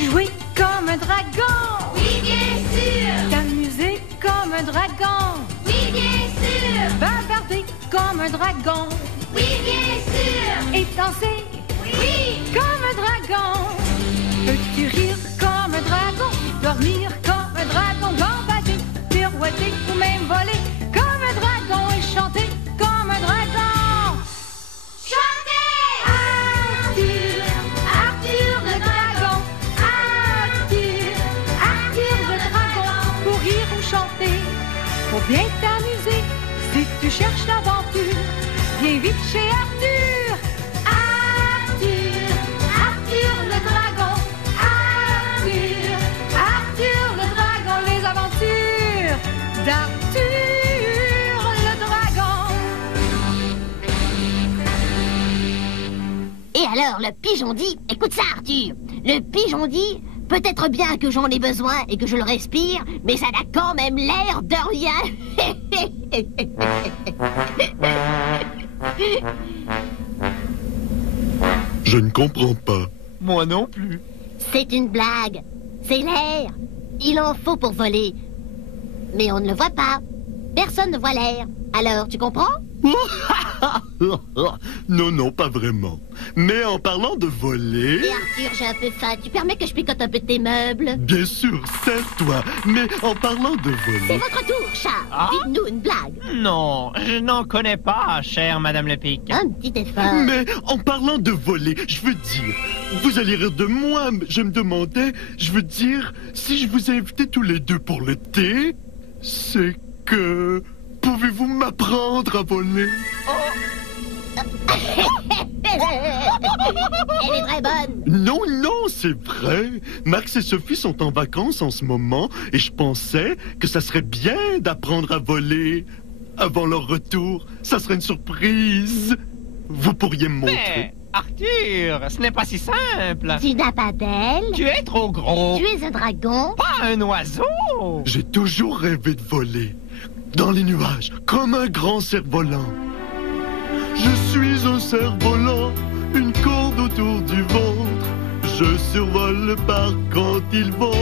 Veux-tu jouer comme un dragon? Oui, bien sûr! T'amuser comme un dragon? Oui, bien sûr! Bavarder comme un dragon? Oui, bien sûr! Et danser? Oui! Comme un dragon? Peux-tu rire comme un dragon? Dormir comme un dragon? Gambader, pirouetter ou même voler comme un dragon et chanter comme un dragon? Chantez! Arthur, Arthur le dragon. Arthur, Arthur le dragon. Pour rire ou chanter, pour bien t'amuser. Si tu cherches l'aventure, viens vite chez Arthur. Arthur, Arthur le dragon. Arthur, Arthur le dragon. Les aventures d'Arthur le dragon. Et alors, le pigeon dit... Écoute ça, Arthur. Le pigeon dit... Peut-être bien que j'en ai besoin et que je le respire, mais ça n'a quand même l'air de rien. Je ne comprends pas. Moi non plus. C'est une blague. C'est l'air. Il en faut pour voler. Mais on ne le voit pas. Personne ne voit l'air. Alors, tu comprends? Non, non, pas vraiment. Mais en parlant de voler... Et Arthur, j'ai un peu faim. Tu permets que je picote un peu de tes meubles? Bien sûr, serre-toi. Mais en parlant de C'est voler... votre tour, chat. Ah? Dites-nous une blague. Non, je n'en connais pas, chère Madame le Pic. Un petit effort. Mais en parlant de voler, je veux dire... Vous allez rire de moi, mais je me demandais... Je veux dire, si je vous ai invités tous les deux pour le thé, c'est que... Pouvez-vous m'apprendre à voler? Elle est très bonne. Non, non, c'est vrai. Max et Sophie sont en vacances en ce moment et je pensais que ça serait bien d'apprendre à voler. Avant leur retour, ça serait une surprise. Vous pourriez me montrer. Mais, Arthur, ce n'est pas si simple. Tu n'as pas d'aile. Tu es trop gros. Tu es un dragon. Pas un oiseau. J'ai toujours rêvé de voler. Dans les nuages, comme un grand cerf-volant. Je suis un cerf-volant, une corde autour du ventre. Je survole le parc quand il vente.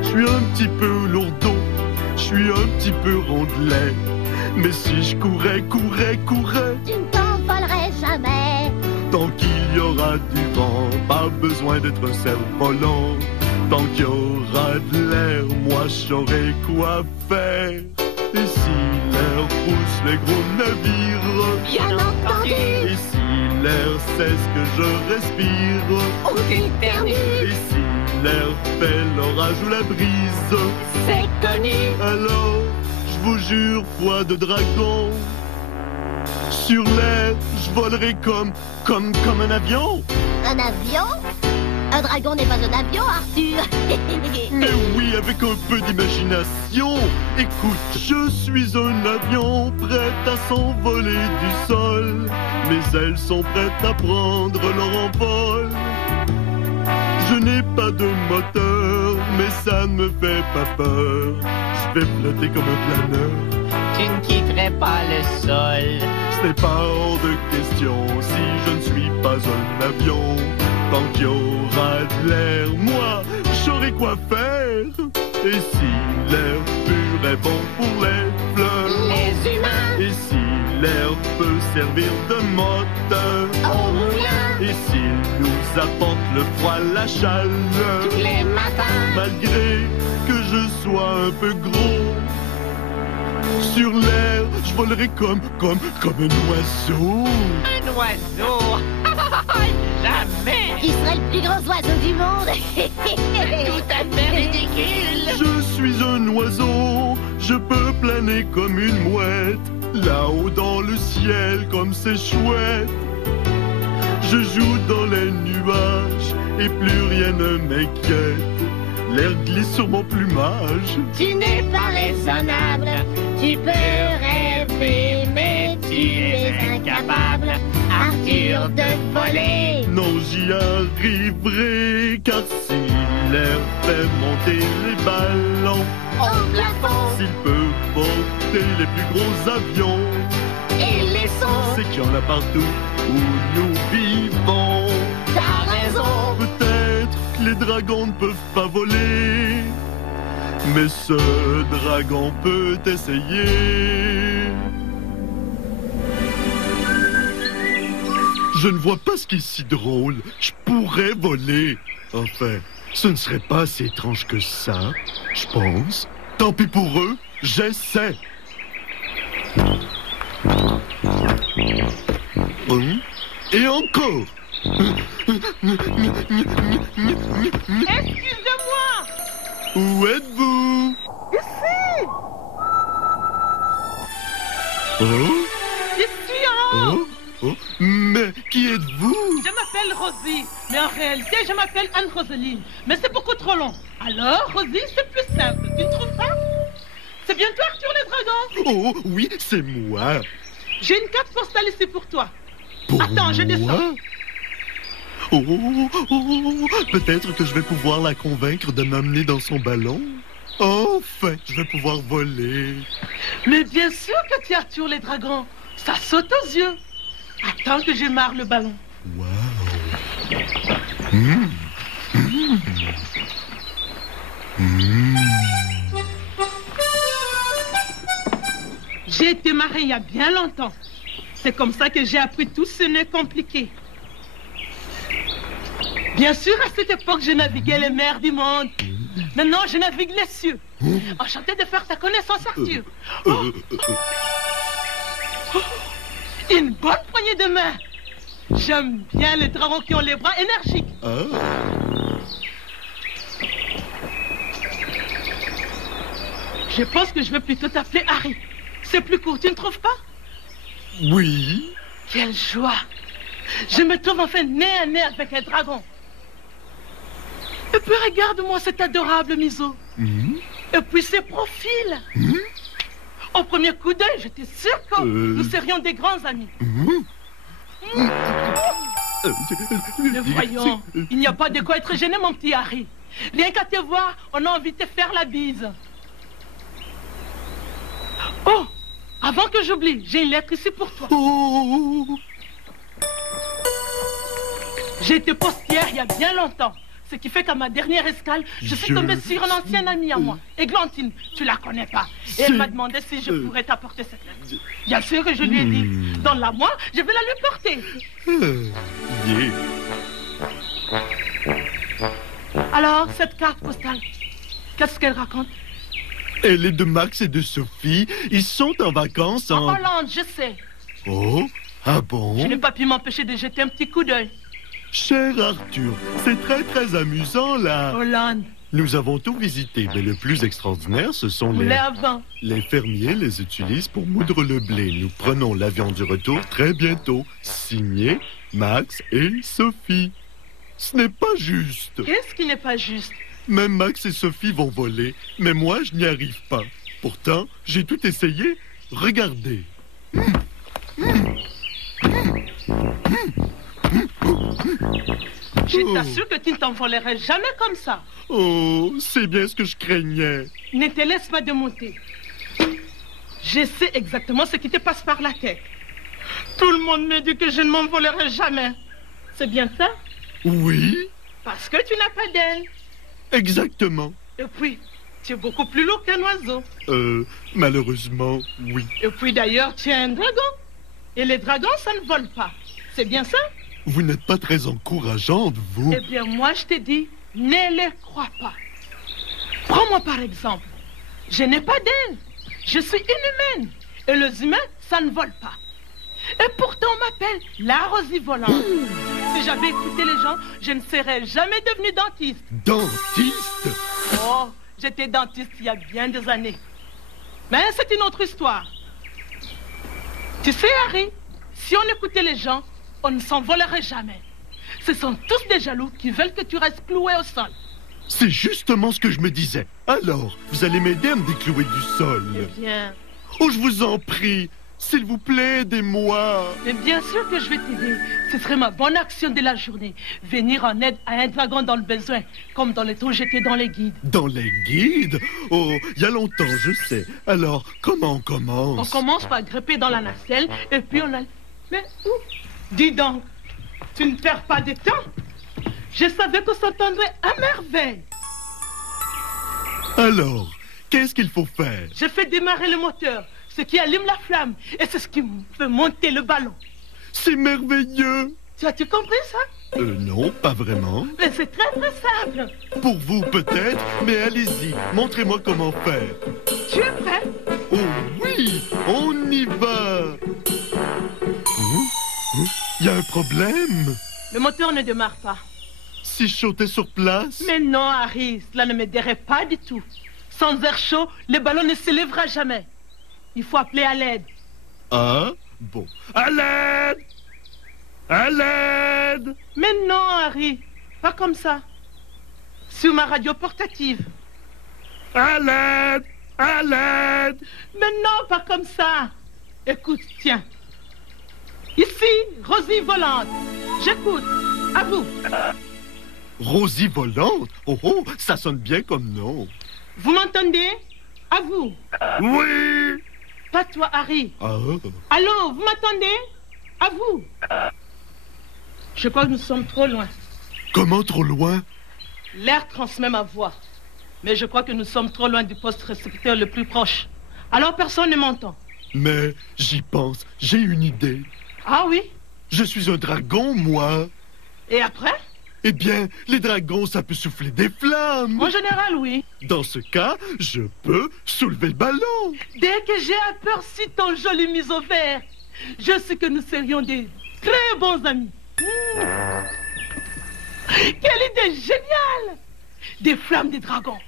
Je suis un petit peu lourdon, je suis un petit peu rondelet. Mais si je courais, Tu ne t'envolerais jamais. tant qu'il y aura du vent, pas besoin d'être un cerf-volant. Tant qu'il y aura de l'air, moi je saurai quoi faire. Et si l'air pousse les gros navires, Bien entendu. et si l'air sait ce que je respire, On t'éternue. et si l'air fait l'orage ou la brise, C'est connu. alors je vous jure, foi de dragon, sur l'air je volerai comme un avion. Un avion? Un dragon n'est pas un avion, Arthur. Mais oui, avec un peu d'imagination. Écoute, je suis un avion prêt à s'envoler du sol. Mes ailes sont prêtes à prendre leur envol. Je n'ai pas de moteur, mais ça ne me fait pas peur. Je vais flotter comme un planeur. Tu ne quitterais pas le sol. Ce n'est pas hors de question si je ne suis pas un avion. Tant qu'il y aura de l'air, moi, je saurai quoi faire. Et si l'air pur est bon pour les fleurs, Les humains et si l'air peut servir de moteur, au moulin et s'il nous apporte le froid, la chaleur, tous les matins. malgré que je sois un peu gros, sur l'air, je volerai comme un oiseau. Un oiseau. Jamais. Qui serait le plus gros oiseau du monde? Tout à fait ridicule. Je suis un oiseau, je peux planer comme une mouette, là-haut dans le ciel comme c'est chouette. Je joue dans les nuages et plus rien ne m'inquiète. L'air glisse sur mon plumage. Tu n'es pas raisonnable. Tu peux rêver, mais tu es incapable, Arthur, de voler. Non, j'y arriverai, car si l'air fait monter les ballons, Au plafond s'il peut porter les plus gros avions, et les sons. c'est qu'il y en a partout où nous vivons. T'as raison. Peut-être Les dragons ne peuvent pas voler, mais ce dragon peut essayer. Je ne vois pas ce qui est si drôle. Je pourrais voler. Enfin, ce ne serait pas si étrange que ça, je pense. Tant pis pour eux, j'essaie. Et encore. Excusez-moi! Où êtes-vous? Ici! Oh? Ici en haut! Oh? Mais qui êtes-vous? Je m'appelle Rosie, mais en réalité, je m'appelle Anne-Roseline. Mais c'est beaucoup trop long. Alors, Rosie, c'est plus simple. Tu ne trouves pas? C'est bien toi, Arthur le Dragon? Oh, oui, c'est moi. J'ai une carte postale ici pour toi. Pour Attends, je descends. moi? Peut-être que je vais pouvoir la convaincre de m'amener dans son ballon. Enfin, je vais pouvoir voler. Mais bien sûr que tu es Arthur le Dragon. Ça saute aux yeux. Attends que je marre le ballon. Wow. J'ai été mariée il y a bien longtemps. C'est comme ça que j'ai appris tout ce nœud compliqué. Bien sûr, à cette époque, je naviguais les mers du monde. Maintenant, je navigue les cieux. Enchanté de faire ta connaissance, Arthur. Une bonne poignée de main. J'aime bien les dragons qui ont les bras énergiques. Je pense que je vais plutôt t'appeler Harry. C'est plus court, tu ne trouves pas? Oui. Quelle joie! Je me trouve enfin nez à nez avec un dragon. Et puis regarde-moi cet adorable museau. Et puis ses profils. Au premier coup d'œil, j'étais sûre que nous serions des grands amis. Mais voyons, il n'y a pas de quoi être gêné, mon petit Harry. Rien qu'à te voir, on a envie de te faire la bise. Oh! Avant que j'oublie, j'ai une lettre ici pour toi. J'ai été postière il y a bien longtemps. Ce qui fait qu'à ma dernière escale, je suis tombée sur un ancien ami à moi. Églantine, tu la connais pas. Et elle m'a demandé si je pourrais t'apporter cette lettre. Bien sûr que je lui ai dit, donne-la moi, je vais la lui porter. Alors, cette carte postale, qu'est-ce qu'elle raconte? Elle est de Max et de Sophie. Ils sont en vacances en... Hollande, je sais. Oh, ah bon? Je n'ai pas pu m'empêcher de jeter un petit coup d'œil. Cher Arthur, c'est très très amusant là. Hollande. Nous avons tout visité, mais le plus extraordinaire, ce sont Poulet à vent. Les fermiers les utilisent pour moudre le blé. Nous prenons l'avion du retour très bientôt. Signé Max et Sophie. Ce n'est pas juste. Qu'est-ce qui n'est pas juste? Même Max et Sophie vont voler, mais moi, je n'y arrive pas. Pourtant, j'ai tout essayé. Regardez. Je t'assure que tu ne t'envolerais jamais comme ça. Oh, c'est bien ce que je craignais. Ne te laisse pas démonter. Je sais exactement ce qui te passe par la tête. Tout le monde me dit que je ne m'envolerai jamais. C'est bien ça? Oui, Parce que tu n'as pas d'aile. exactement. Et puis, tu es beaucoup plus lourd qu'un oiseau. Malheureusement, oui. Et puis d'ailleurs, tu es un dragon. Et les dragons, ça ne vole pas. C'est bien ça? Vous n'êtes pas très encourageante, vous. Eh bien, moi, je te dis, ne les crois pas. Prends-moi par exemple. Je n'ai pas d'aile. Je suis inhumaine. Et les humains, ça ne vole pas. Et pourtant, on m'appelle la Rosie volante. Si j'avais écouté les gens, je ne serais jamais devenue dentiste. Dentiste? Oh, j'étais dentiste il y a bien des années. Mais c'est une autre histoire. Tu sais, Harry, si on écoutait les gens, on ne s'envolerait jamais. Ce sont tous des jaloux qui veulent que tu restes cloué au sol. C'est justement ce que je me disais. Alors, vous allez m'aider à me déclouer du sol. Eh bien, Oh, je vous en prie. S'il vous plaît, aidez-moi. mais bien sûr que je vais t'aider. Ce serait ma bonne action de la journée. Venir en aide à un dragon dans le besoin, comme dans les temps où j'étais dans les guides. Dans les guides? Oh, il y a longtemps, je sais. Alors, comment on On commence? commence par gripper dans la nacelle, et puis on a... Mais où? Dis donc, tu ne perds pas de temps. Je savais qu'on s'entendrait à merveille. Alors, qu'est-ce qu'il faut faire? Je fais démarrer le moteur, ce qui allume la flamme, et c'est ce qui me fait monter le ballon. C'est merveilleux. Tu as-tu compris ça? Non, pas vraiment. Mais c'est très très simple. Pour vous peut-être, mais allez-y, montrez-moi comment faire. Tu es prêt? Oh oui, on y va. Il y a un problème? Le moteur ne démarre pas. Si je sautais sur place? Mais non, Harry, cela ne m'aiderait pas du tout. Sans air chaud, le ballon ne s'élèvera jamais. Il faut appeler à l'aide. Ah, bon. À l'aide! À l'aide! Mais non, Harry, pas comme ça. Sur ma radio portative. À l'aide! À l'aide! Mais non, pas comme ça. Écoute, tiens. Ici, Rosie volante. J'écoute. À vous. Rosie volante? Oh, oh, ça sonne bien comme nom. Vous m'entendez? À vous. Oui! Pas toi, Harry. Ah. Allô, vous m'entendez? À vous. Je crois que nous sommes trop loin. Comment trop loin? L'air transmet ma voix. Mais je crois que nous sommes trop loin du poste récepteur le plus proche. Alors personne ne m'entend. Mais j'y pense, j'ai une idée. Ah oui? Je suis un dragon, moi. Et après? Eh bien, les dragons, ça peut souffler des flammes. En général, oui. Dans ce cas, je peux soulever le ballon. Dès que j'ai aperçu ton joli mise au vert, je sais que nous serions des très bons amis. Quelle idée géniale! Des flammes des dragons.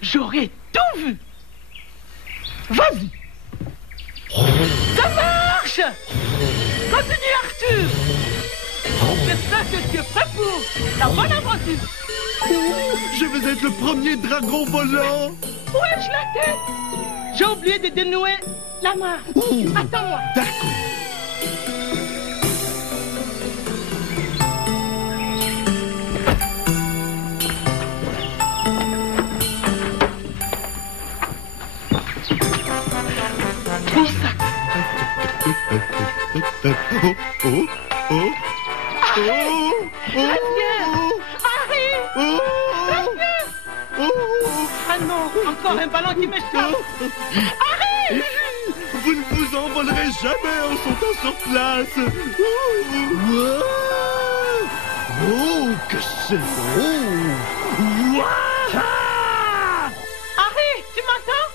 J'aurais tout vu. Vas-y. Ça marche! Continue, Arthur. J'espère que tu es prêt pour la bonne aventure. Je vais être le premier dragon volant. Où ai-je la tête? J'ai oublié de dénouer la main. Attends-moi. D'accord. Bon sac. Oh, oh, oh. Oh, Reviens. Harry. oh, Reviens. oh. Ah non, encore un ballon qui m'échappe. Harry. Vous ne vous envolerez jamais en sautant sur place. Wow. Oh, que c'est beau. Wow. Harry, tu m'entends?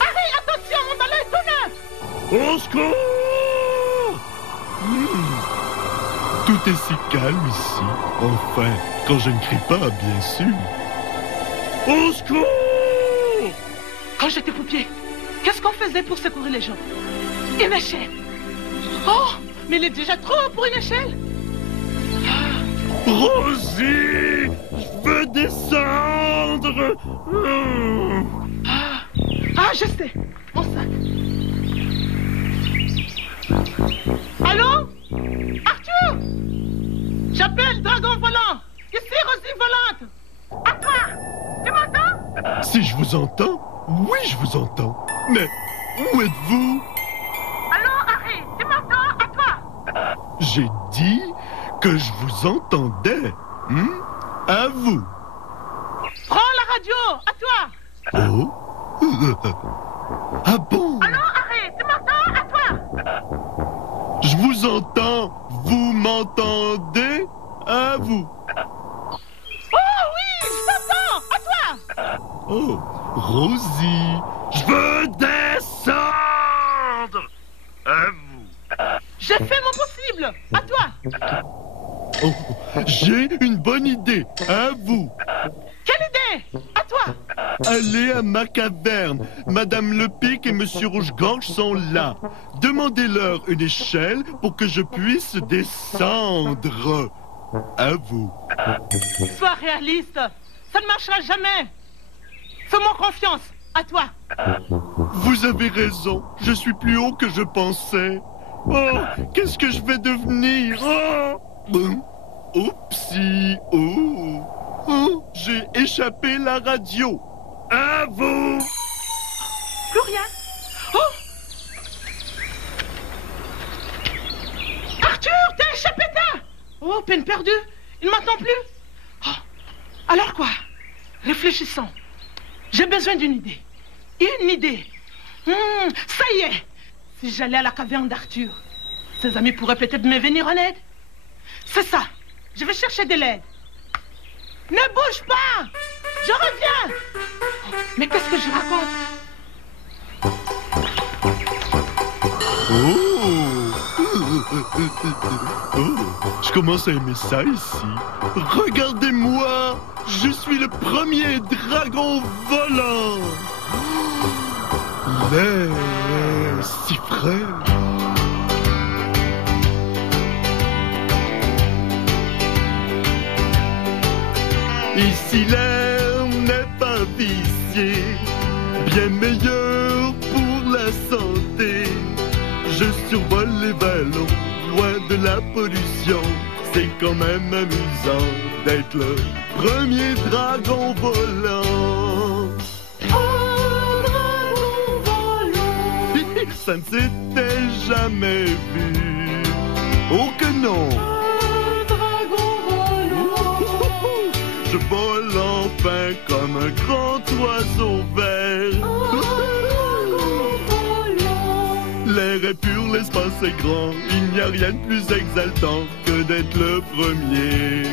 Harry, attention, mon ballon est tout neuf. Au secours. Tout est si calme ici. Enfin, quand je ne crie pas, bien sûr. Au secours. Quand j'étais poupier, qu'est-ce qu'on faisait pour secourir les gens? Une échelle. Oh, mais il est déjà trop haut pour une échelle. Rosie, je veux descendre. Ah, je sais. Mon sac. Allô? Arthur? J'appelle Dragon Volant. Ici, Rosie Volante. À toi. Tu m'entends? Si je vous entends, oui, je vous entends. Mais où êtes-vous? Allô, Harry? Tu m'entends? À toi. J'ai dit que je vous entendais. À vous. Prends la radio. À toi. Oh. Ah bon? Allô, Harry? Tu m'entends? À toi. Je vous entends. Vous m'entendez? À vous. Oh oui, je t'entends. À toi. Oh, Rosie, je veux descendre. À vous. J'ai fait mon possible. À toi. Oh, j'ai une bonne idée. À vous. Quelle idée? À toi. Allez à ma caverne. Madame Lepic et Monsieur Rouge-Gorge sont là. Demandez-leur une échelle pour que je puisse descendre. À vous. Sois réaliste. Ça ne marchera jamais. Fais-moi confiance. À toi. Vous avez raison. Je suis plus haut que je pensais. Oh, qu'est-ce que je vais devenir? Oh, oupsie. Oh, oh, j'ai échappé la radio. À vous. Plus rien. Oh! Arthur, t'es échappé, t'as! Oh, peine perdue. Il ne m'entend plus. Alors quoi? Réfléchissons. J'ai besoin d'une idée. Une idée. Ça y est. Si j'allais à la caverne d'Arthur, ses amis pourraient peut-être me venir en aide. C'est ça. Je vais chercher de l'aide. Ne bouge pas. Je reviens. Mais qu'est-ce que je raconte? Je commence à aimer ça ici. Regardez-moi, je suis le premier dragon volant. L'air est si frais. Ici l'air n'est pas vicié, bien meilleur pour la santé. Je survole les ballons, loin de la pollution. C'est quand même amusant d'être le premier dragon volant. Un dragon volant. Ça ne s'était jamais vu. Oh que non! Un dragon volant. Je vole enfin comme un grand oiseau vert. L'air est pur, l'espace est grand. Il n'y a rien de plus exaltant que d'être le premier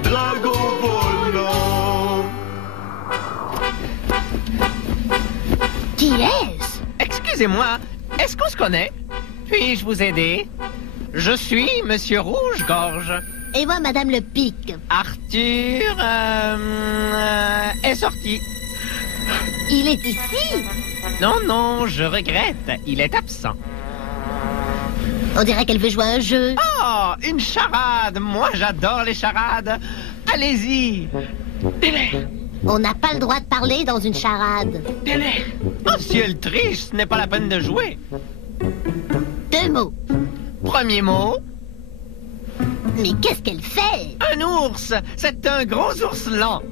dragon volant. Qui est-ce? Excusez-moi, est-ce qu'on se connaît? Puis-je vous aider? Je suis Monsieur Rouge-Gorge. Et moi, Madame le Pic. Arthur est sorti. Il est ici? Non, je regrette. Il est absent. On dirait qu'elle veut jouer à un jeu. Oh, une charade. Moi, j'adore les charades. Allez-y. Délai. On n'a pas le droit de parler dans une charade. Délai. Oh, si elle triche, ce n'est pas la peine de jouer. 2 mots. Premier mot, Mais qu'est-ce qu'elle fait? un ours. C'est un gros ours lent.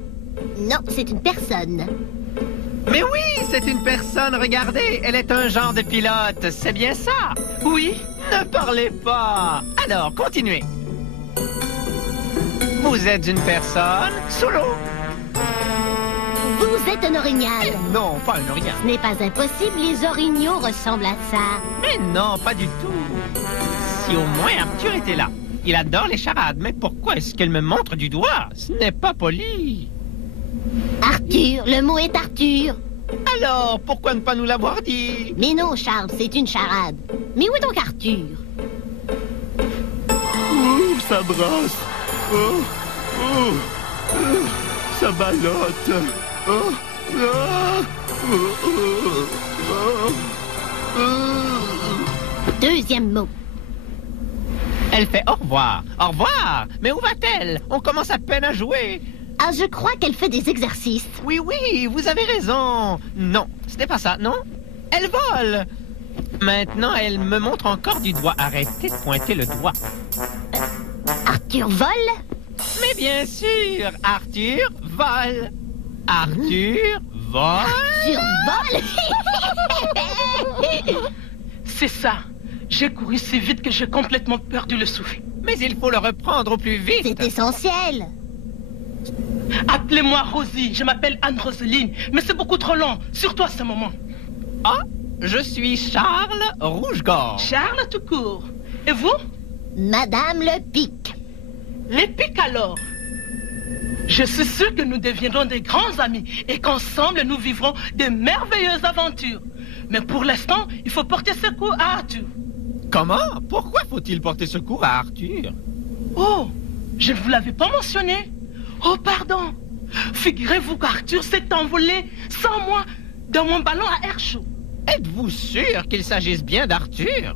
Non, c'est une personne. Mais oui, c'est une personne, regardez. Elle est un genre de pilote. C'est bien ça? Oui. Ne parlez pas. Alors, continuez. Vous êtes une personne sous l'eau. Vous êtes un orignal. Non, pas un orignal. Ce n'est pas impossible, les orignaux ressemblent à ça. Mais non, pas du tout. Si au moins Arthur était là. Il adore les charades, mais pourquoi est-ce qu'elle me montre du doigt? Ce n'est pas poli. Arthur, le mot est Arthur. Alors, pourquoi ne pas nous l'avoir dit? Mais non, Charles, c'est une charade. Mais où est donc Arthur? Ouh, ça brasse. Ça ballotte. Deuxième mot. Elle fait au revoir. Au revoir. Mais où va-t-elle? On commence à peine à jouer. Ah, je crois qu'elle fait des exercices. Oui, vous avez raison. Non, ce n'est pas ça, non? Elle vole. Maintenant, elle me montre encore du doigt. Arrêtez de pointer le doigt. Arthur vole? Mais bien sûr, Arthur vole. Arthur vole. Arthur vole? C'est ça. J'ai couru si vite que j'ai complètement perdu le souffle. Mais il faut le reprendre au plus vite. C'est essentiel. Appelez-moi Rosie. Je m'appelle Anne-Roseline. Mais c'est beaucoup trop long. Surtout à ce moment. Ah, je suis Charles Rouge-Gorge. Charles tout court. Et vous? Madame le Pic. Les pics alors. Je suis sûr que nous deviendrons des grands amis et qu'ensemble nous vivrons de merveilleuses aventures. Mais pour l'instant, il faut porter secours à Arthur. Comment? Pourquoi faut-il porter secours à Arthur? Oh, je ne vous l'avais pas mentionné. Oh, pardon. Figurez-vous qu'Arthur s'est envolé sans moi dans mon ballon à air chaud. Êtes-vous sûr qu'il s'agisse bien d'Arthur?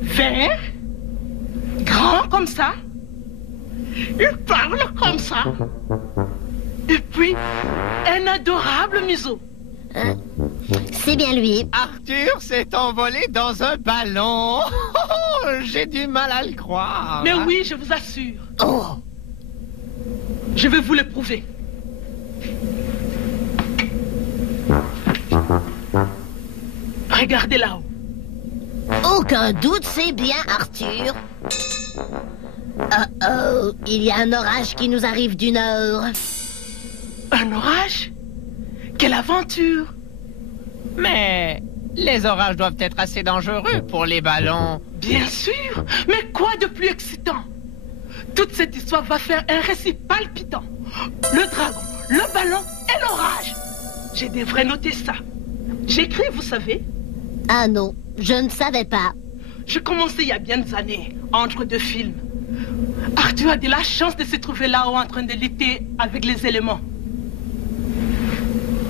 Vert, grand comme ça. Il parle comme ça. Et puis, un adorable museau. C'est bien lui. Arthur s'est envolé dans un ballon. Oh, j'ai du mal à le croire. Mais oui, je vous assure. Oh! Je vais vous le prouver. Regardez là-haut. Aucun doute, c'est bien Arthur. Oh, il y a un orage qui nous arrive du nord. Un orage? Quelle aventure! Mais les orages doivent être assez dangereux pour les ballons. Bien sûr! Mais quoi de plus excitant? Toute cette histoire va faire un récit palpitant. Le dragon, le ballon et l'orage. Je devrais noter ça. J'écris, vous savez. Ah non, je ne savais pas. Je commençais il y a bien des années, entre deux films. Arthur a de la chance de se trouver là-haut en train de lutter avec les éléments.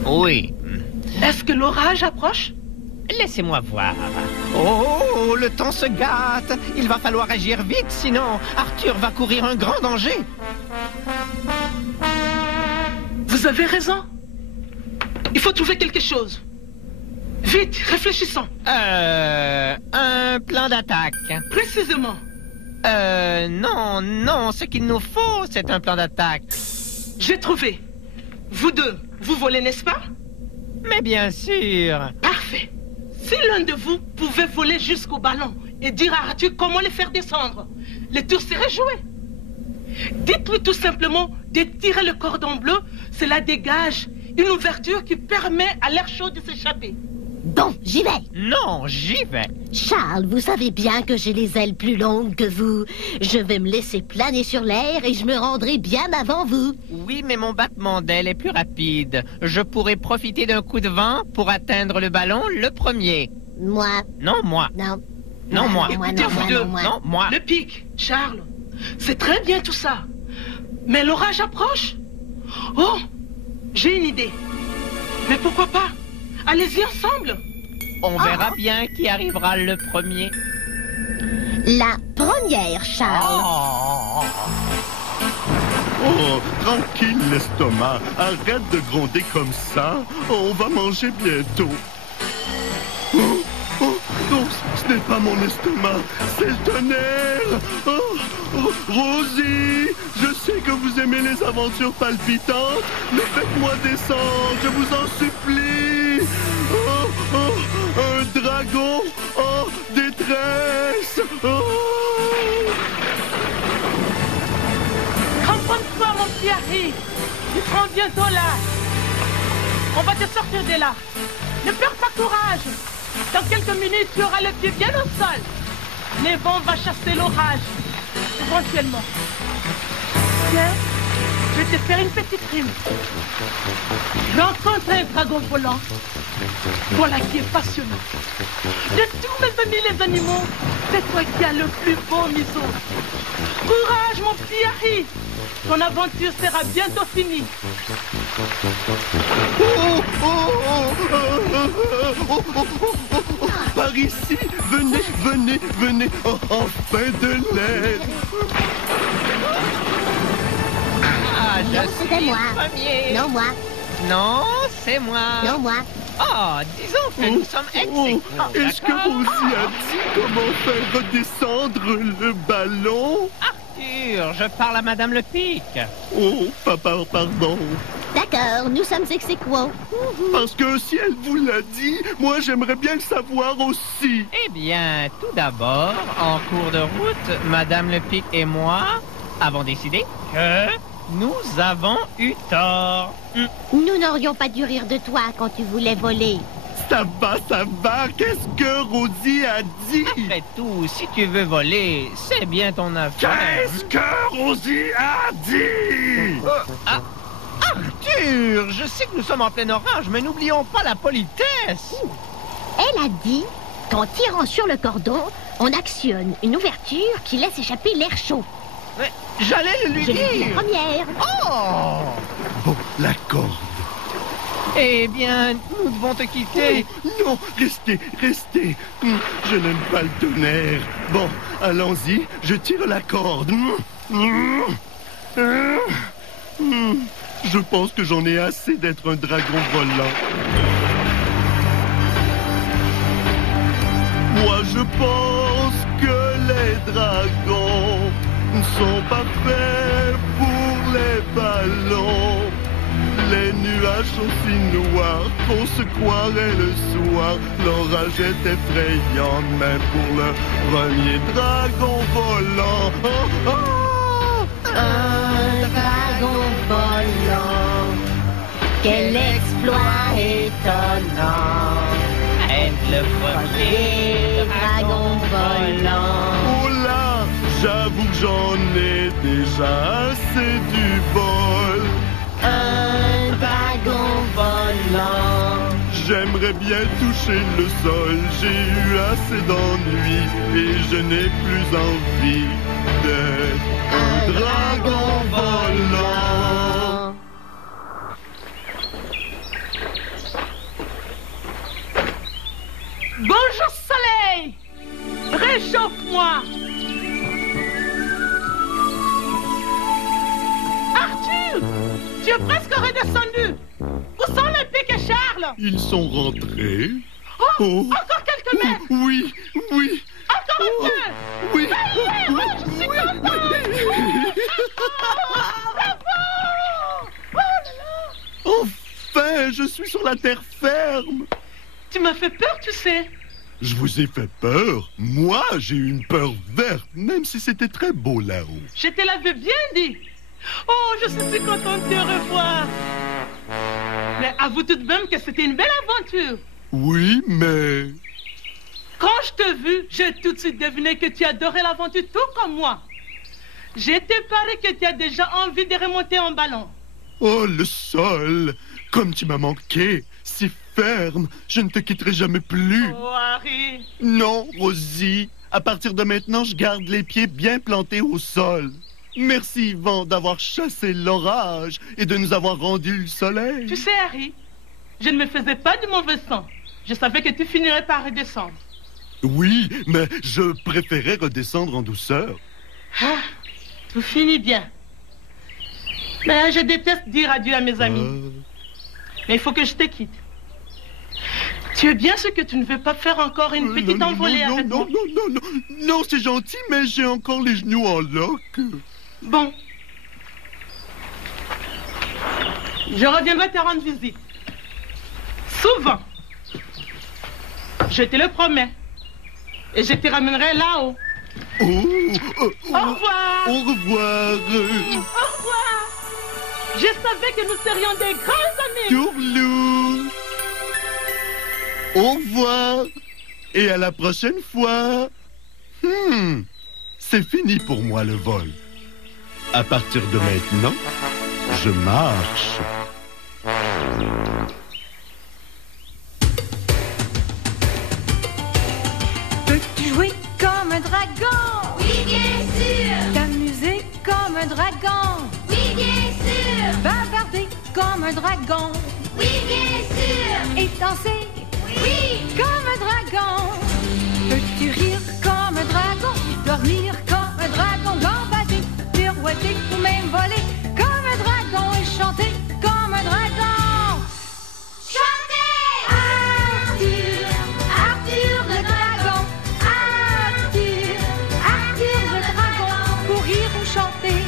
Oui. Est-ce que l'orage approche? Laissez-moi voir. Oh, le temps se gâte. Il va falloir agir vite, sinon Arthur va courir un grand danger. Vous avez raison. Il faut trouver quelque chose. Vite, réfléchissons. Un plan d'attaque. Précisément. Non, ce qu'il nous faut, c'est un plan d'attaque. J'ai trouvé. Vous deux, vous volez, n'est-ce pas? Mais bien sûr. Parfait. Si l'un de vous pouvait voler jusqu'au ballon et dire à Arthur comment le faire descendre, le tour serait joué. Dites-lui tout simplement de tirer le cordon bleu, cela dégage une ouverture qui permet à l'air chaud de s'échapper. Bon, j'y vais. Non, j'y vais. Charles, vous savez bien que j'ai les ailes plus longues que vous. Je vais me laisser planer sur l'air et je me rendrai bien avant vous. Oui, mais mon battement d'aile est plus rapide. Je pourrais profiter d'un coup de vent pour atteindre le ballon le premier. Moi, Non, moi. non. Non, moi. Écoutez, vous deux. Non, moi. Le pic, Charles. C'est très bien tout ça. Mais l'orage approche. Oh, j'ai une idée. Mais pourquoi pas? Allez-y ensemble. On verra bien qui arrivera le premier. La première, Charles. Oh, tranquille l'estomac. Arrête de gronder comme ça. On va manger bientôt. Oh, oh, non, ce n'est pas mon estomac, c'est le tonnerre. Rosie, je sais que vous aimez les aventures palpitantes, mais faites-moi descendre, je vous en supplie. Un dragon en détresse. Cramponne-toi, mon petit Harry. Tu seras bientôt là. On va te sortir de là. Ne perds pas courage. Dans quelques minutes, tu auras le pied bien au sol. Les vents vont chasser l'orage. Éventuellement. Tiens, je vais te faire une petite rime. Rencontre un dragon volant. Voilà qui est passionnant. De tous mes amis les animaux, c'est toi qui as le plus beau museau. Courage, mon petit Harry. Ton aventure sera bientôt finie. Par ici, venez, oh, enfin de l'aide. Ah, je Non, suis c'était moi. le premier. Non, moi. Non, c'est moi. Non, moi. Oh, disons que nous sommes ex aequo, Est-ce que d'accord? Rosie a dit comment faire redescendre le ballon? Arthur, je parle à Madame Le Pic. Oh, papa, pardon. D'accord, nous sommes ex aequo. Parce que si elle vous l'a dit, moi j'aimerais bien le savoir aussi. Eh bien, tout d'abord, en cours de route, Madame Le Pic et moi avons décidé que nous avons eu tort. Nous n'aurions pas dû rire de toi quand tu voulais voler. Ça va, qu'est-ce que Rosie a dit? Après tout, si tu veux voler, c'est bien ton affaire. Qu'est-ce que Rosie a dit? Arthur, je sais que nous sommes en plein orage, mais n'oublions pas la politesse. Elle a dit qu'en tirant sur le cordon, on actionne une ouverture qui laisse échapper l'air chaud. Mais j'allais le lui Je l'ai dit la dire. première. Oh! Bon, la corde. Eh bien, nous devons te quitter. Non, restez. Je n'aime pas le tonnerre. Bon, allons-y, je tire la corde. Je pense que j'en ai assez d'être un dragon volant. Moi, je pense que les dragons ne sont pas faits pour les ballons. Les nuages sont si noirs qu'on se croirait le soir. L'orage est effrayant, même pour le premier dragon volant. Oh, oh. volant. Être le premier dragon volant. Oh là, j'avoue que j'en ai déjà assez du vol. Un dragon volant. J'aimerais bien toucher le sol, j'ai eu assez d'ennuis et je n'ai plus envie d'être un dragon volant. Bonjour soleil, réchauffe-moi. Arthur, tu es presque redescendu. Où sont les pics et Charles? Ils sont rentrés. Oh, encore quelques mètres. Oui, oui. Encore un peu. Oui. Je suis content. Bravo. Oh là là. Enfin, je suis sur la terre ferme. Tu m'as fait peur, tu sais. Je vous ai fait peur. Moi, j'ai eu une peur verte, même si c'était très beau là-haut. Je te l'avais bien dit. Oh, je suis si contente de te revoir. Mais avoue tout de même que c'était une belle aventure. Oui, mais... Quand je t'ai vu, j'ai tout de suite deviné que tu adorais l'aventure tout comme moi. J'étais paré que tu as déjà envie de remonter en ballon. Oh, le sol. Comme tu m'as manqué. Si ferme. Je ne te quitterai jamais plus. Oh, Harry. Non, Rosie. À partir de maintenant, je garde les pieds bien plantés au sol. Merci, vent, d'avoir chassé l'orage et de nous avoir rendu le soleil. Tu sais, Harry, je ne me faisais pas du mauvais sang. Je savais que tu finirais par redescendre. Oui, mais je préférais redescendre en douceur. Ah, tout finit bien. Mais je déteste dire adieu à mes amis. Mais il faut que je te quitte. Tu es bien sûr que tu ne veux pas faire encore une petite envolée avec moi. Non, c'est gentil, mais j'ai encore les genoux en loque. Bon. Je reviendrai te rendre visite. Souvent. Je te le promets. Et je te ramènerai là-haut. Au revoir. Au revoir. Au revoir. Je savais que nous serions des grands amis. Tourlou. Au revoir. Et à la prochaine fois. C'est fini pour moi le vol. À partir de maintenant, je marche. Peux-tu jouer comme un dragon? Oui, bien sûr. T'amuser comme un dragon? Oui, bien sûr. Bavarder comme un dragon? Oui, bien sûr. Et danser Oui. comme un dragon? Peux-tu rire comme un dragon? Dormir comme un dragon? Gambader, pirouetter ou même voler comme un dragon? Et chanter comme un dragon? Chantez. Arthur, Arthur le dragon. Arthur, Arthur le dragon. Pour rire ou chanter,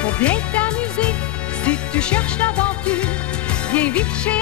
pour bien t'amuser, si tu cherches l'aventure, viens vite chez